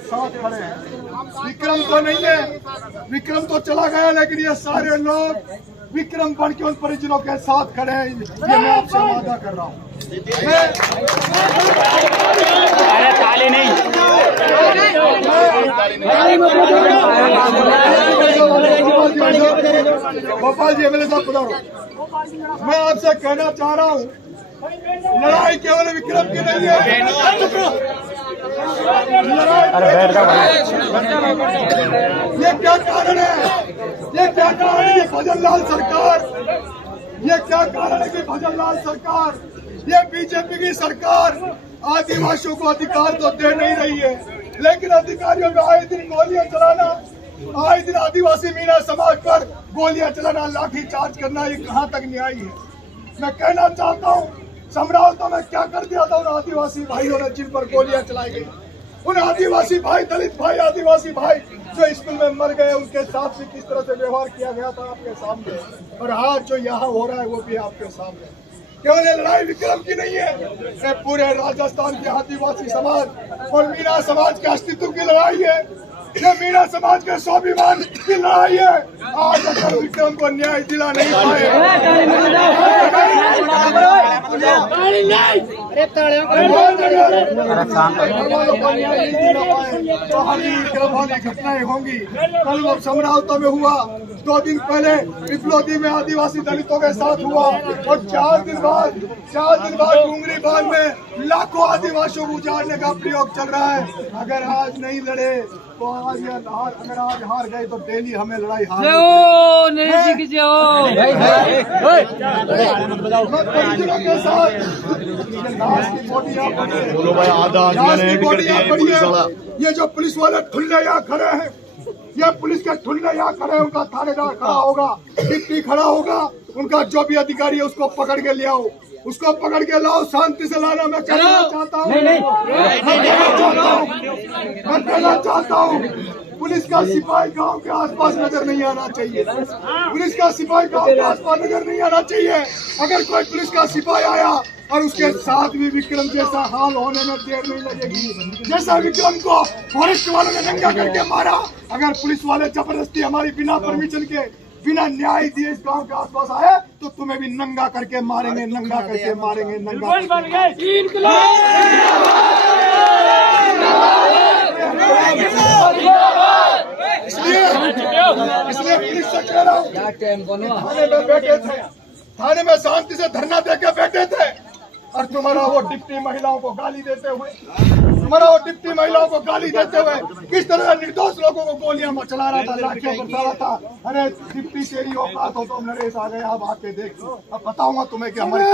साथ खड़े हैं। विक्रम तो नहीं है, विक्रम तो चला गया, लेकिन ये सारे लोग विक्रम बन के उन परिजनों के साथ खड़े हैं। ये मैं आपसे वादा कर रहा हूँ। अरे ताली नहीं, गोपाल जी मेरे साथ खुदा, मैं आपसे कहना चाह रहा हूँ, लड़ाई केवल विक्रम की नहीं है। ये क्या कारण है? ये क्या कारण है? भजन लाल सरकार, ये क्या कारण है कि भजन लाल सरकार, ये बीजेपी की सरकार आदिवासियों को अधिकार तो दे नहीं रही है, लेकिन अधिकारियों को आए दिन गोलियां चलाना, आए दिन आदिवासी मीना समाज पर गोलियां चलाना, लाठी चार्ज करना, ये कहां तक न्याय है? मैं कहना चाहता हूं, समरावता में क्या कर दिया था उन आदिवासी भाइयों ने जिन पर गोलियां चलाई गई। उन आदिवासी भाई, दलित भाई, आदिवासी भाई जो स्कूल में मर गए, उनके साथ भी किस तरह से व्यवहार किया गया था आपके सामने, और आज जो यहाँ हो रहा है वो भी आपके सामने। केवल ये लड़ाई विक्रम की नहीं है, ये पूरे राजस्थान के आदिवासी समाज और मीना समाज के अस्तित्व की लड़ाई है। ये मीना समाज के स्वाभिमान की लड़ाई है। आज अगर विक्रम को न्याय दिला नहीं पाए, घटनाएं होंगी। कल वो समरावता में हुआ, 2 दिन पहले पिपलोदी में आदिवासी दलितों के साथ हुआ, और 4 दिन बाद डूंगरी बांध में लाखों आदिवासियों को उजाड़ने का प्रयोग चल रहा है। अगर आज नहीं लड़े तो आज अगर आज हार गए तो डेली हमें लड़ाई हार के साथ ये जो पुलिस वाले ठुल्ले यहाँ खड़े हैं, ये पुलिस के ठुल्ले यहाँ खड़े हैं, उनका थानेदार खड़ा होगा, डिप्टी खड़ा होगा, उनका जो भी अधिकारी है उसको पकड़ के ले आओ, उसको पकड़ के लाओ, शांति से लाना। मैं कहना चाहता हूँ, मैं कहना चाहता हूँ, पुलिस का सिपाही गांव के आसपास नजर नहीं आना चाहिए। पुलिस का सिपाही गांव के आसपास नजर नहीं आना चाहिए। अगर कोई पुलिस का सिपाही आया और उसके साथ भी विक्रम जैसा हाल होने में देर नहीं लगेगी। जैसा विक्रम को फॉरेस्ट वालों ने नंगा करके मारा, अगर पुलिस वाले जबरदस्ती हमारी बिना परमिशन के, बिना न्याय दिए इस गांव के आसपास आए तो तुम्हें भी नंगा करके मारेंगे, नंगा करके मारेंगे, नंगा। इसलिए पुलिस से कह रहा हूँ, थाने में बैठे थे, थाने में शांति से धरना देके बैठे थे, और तुम्हारा वो डिप्टी महिलाओं को गाली देते हुए, किस तरह निर्दोष लोगों को गोलियां चला रहा था, लाठियां बरसा रहा था। अरे डिप्टी तेरी औकात हो तो नरेश आ गए, अब आके देख, अब बताऊंगा तुम्हें कि हमारे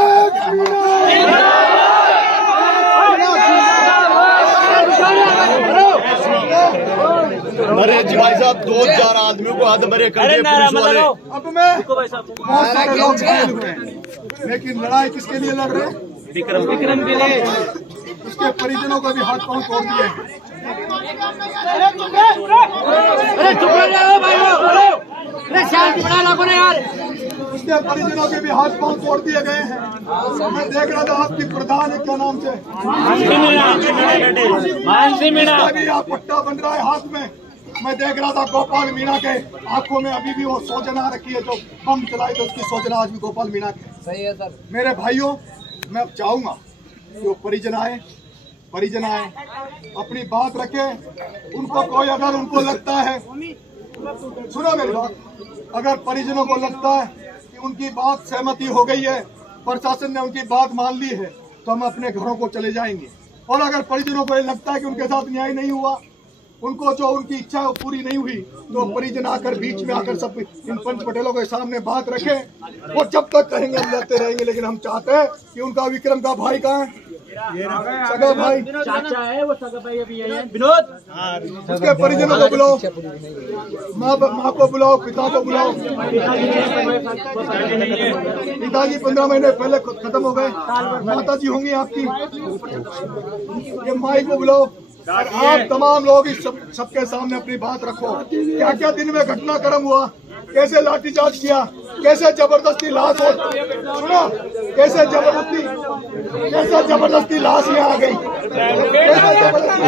मरे भाई साहब 2-4 आदमियों को हाथ मरे कर दिए पुलिस वाले। अब मैं बहुत सारे लोग घायल हुए, लेकिन लड़ाई किसके लिए लड़ रहे हैं? विक्रम के लिए। उसके परिजनों को भी हाथ पांव तोड़ दिए। उसके परिजनों के भी हाथ पांव तोड़ दिए गए हैं। मैं देख रहा था आपकी प्रधान है, क्या नाम से, मानसी मीणा, अभी आप पट्टा बन रहा है हाथ में। मैं देख रहा था गोपाल मीणा के आंखों में अभी भी वो सोजना रखी है, जो बम चलाई तो उसकी सोजना आज भी गोपाल मीणा के। सही है सर। मेरे भाइयों, मैं अब चाहूंगा कि वो परिजन आए, अपनी बात रखे। उनको कोई, अगर उनको लगता है, सुनो मेरी बात, अगर परिजनों को लगता है कि उनकी बात सहमति हो गई है, प्रशासन ने उनकी बात मान ली है, तो हम अपने घरों को चले जाएंगे। और अगर परिजनों को ये लगता है कि उनके साथ न्याय नहीं हुआ, उनको जो उनकी इच्छा है पूरी नहीं हुई, तो परिजन आकर बीच में आकर सब इन पंच पटेलों के सामने बात रखें। वो जब तक कहेंगे हम लड़ते रहेंगे, लेकिन हम चाहते हैं कि उनका विक्रम का भाई कहाँ है, सगा भाई, चाचा है वो, सगा भाई अभी है विनोद, उसके परिजनों को बुलाओ, माँ को बुलाओ, पिता को बुलाओ। पिताजी 15 महीने पहले खत्म हो गए, माता जी होंगी आपकी, ये माई को बुलाओ। और आप तमाम लोग इस सबके सामने अपनी बात रखो। क्या क्या दिन में घटनाक्रम हुआ, कैसे लाठीचार्ज किया, कैसे जबरदस्ती लाश हो, सुनो, कैसे जबरदस्ती लाश यहाँ आ गई, कैसे जबरदस्ती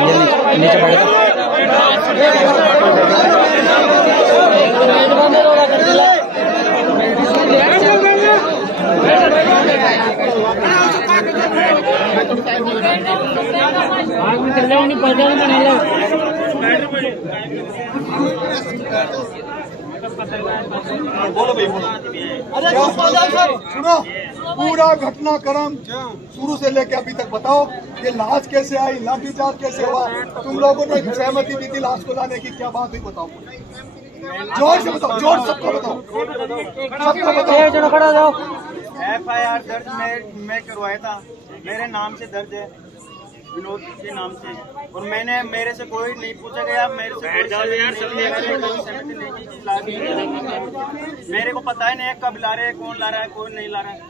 सुनो, पूरा घटनाक्रम शुरू से लेके अभी तक बताओ। ये लाश कैसे आई, लाठीचार्ज कैसे हुआ, तुम लोगों ने सहमति दी थी लाश को लाने की, क्या बात हुई बताओ, जोर से बताओ, जोर सबको बताओ, सबको बताओ। FIR दर्ज मैं करवाया था, मेरे नाम से दर्ज है, विनोद के नाम से, और मेरे से कोई नहीं पूछा गया, मेरे से मेरे को पता ही नहीं है कब ला रहे हैं, कौन ला रहा है, कौन नहीं ला रहा है।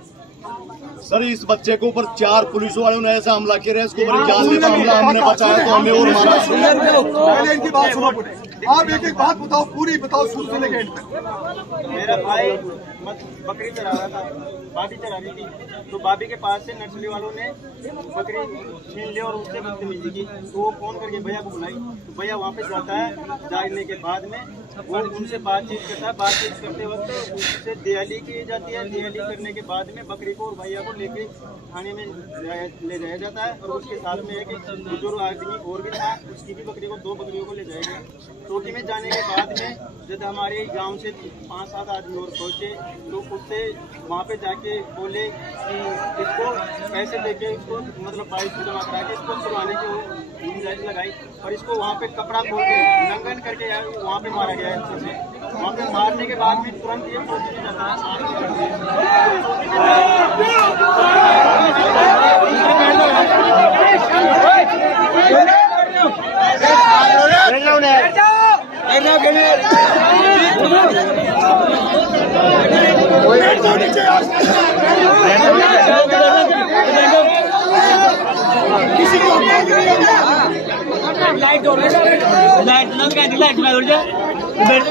सर इस बच्चे के ऊपर 4 पुलिस वालों ने ऐसा हमला किया है, इसको ऊपर जानलेवा हमला हमने बचाया तो हमें और मारा। पहले इनकी बात सुनो, आप एक एक बात बताओ, पूरी बताओ शुरू से लेकर एंड तक। मेरा भाई बकरी चरा रहा था, बाबी चरा रही थी, तो बाबी के पास से नर्सरी वालों ने बकरी छीन ली और उससे बदतमीजी की, तो वो फोन करके भैया को बुलाई, तो भैया वहाँ पे जाता है, जाने के बाद में वो उनसे बातचीत करता है, बातचीत करते वक्त उससे दयाली की जाती है, दयाली करने के बाद में बकरी को और भैया को लेके थाने में ले जाया जाता है, और उसके साथ में एक बुजुर्ग आदमी और भी था, उसकी भी बकरी को, 2 बकरियों को ले जाया गया। चौकी में जाने के बाद में जब हमारे गांव से 5-7 आदमी और पहुंचे, तो उससे वहाँ पे जाके बोले कि इसको पैसे देके इसको मतलब 22 जमा करा के इसको छुड़वाने की गुंजाइश लगाई, और इसको वहाँ पे कपड़ा खोल के नंगन करके वहाँ पे मारा गया है। वहाँ पे मारने के बाद में तुरंत ये चौकी में जाता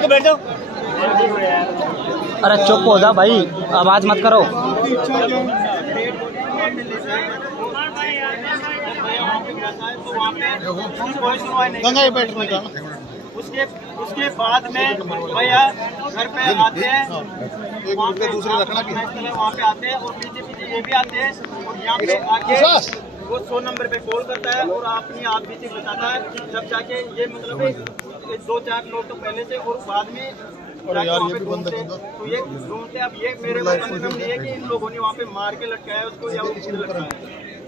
बैठ जाओ। अरे चुप हो जा भाई, आवाज मत करो। उसके बाद में भैया घर पे आते हैं, वहाँ पे वहाँ पे आते हैं, और पीछे ये भी आते हैं, और यहाँ पे आके वो 100 नंबर पे कॉल करता है और अपनी आप भी बताता है, जब जाके ये मतलब 2-4 लोग तो पहले से और बाद में तो ये ढूंढते। अब ये मेरे को कंफर्म नहीं है कि इन लोगों ने वहाँ पे मार के लटकाया उसको या उसको लटकाया,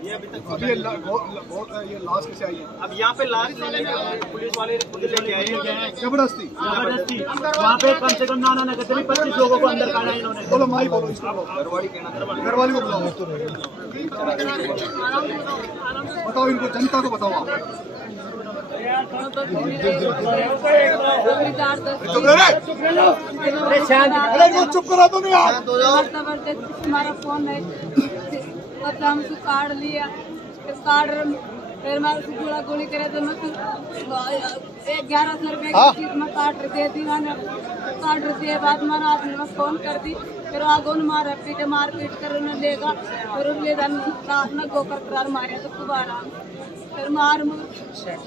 ये अभी तक ये लाश कैसे आई है? अब यहाँ पे लाश लेने के पुलिस वाले खुद लेके आए जबरदस्ती। वहाँ पे कम से कम नाना नगर से भी 25 लोगों को अंदर काटा इन्होंने। बोलो माई, बोलो इसको, घरवाली को बुलाओ, बताओ इनको, जनता को बताओ आप। अरे वो चुप करा दो नहीं आप। हमारा फोन है, मतलब हम उसको काट लिया, फिर मैं उसको गोला गोली करे तो मैं 1100 रुपये की चीज में काट दे दी मैंने, काट दिए बाद मैंने आदमी में फोन कर दी, फिर आगो ने मारा पीटे, मार पीट कर उन्हें लेगा, फिर ले जाने गोकर करार मारे तो दोबारा फिर मार फिर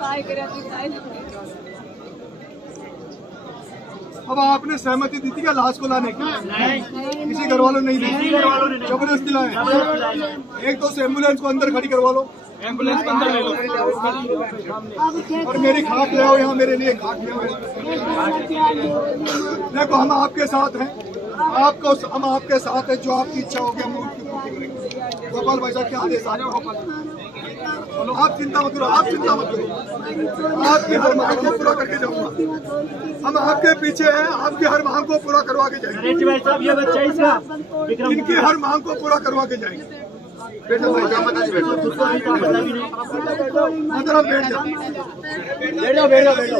काय कर। अब आपने सहमति दी थी क्या लाश को लाने की? किसी घर वालों ने नहीं दी, जबरदस्ती लाए। एक 2 से एम्बुलेंस को अंदर खड़ी करवा लो, एम्बुलेंस को अंदर ले लो, और मेरी खाट ले आओ यहाँ, मेरे लिए खाट ले आओ। देखो हम आपके साथ हैं, हम आपके साथ हैं, जो आपकी इच्छा होगी हम उसकी पूर्ति करेंगे। गोपाल भाई साहब क्या आदेश आ रहे हो? आप चिंता मत करो, आप चिंता मत करो, आपकी हर मांग को पूरा करके जाऊंगा। हम आपके पीछे हैं, आपकी हर मांग को पूरा करवा के जाएंगे। इनकी हर मांग को पूरा करवा के जाएंगे। बेटा भाई क्या बता दी, मतलब बैठ जाओ, बैठ जाओ।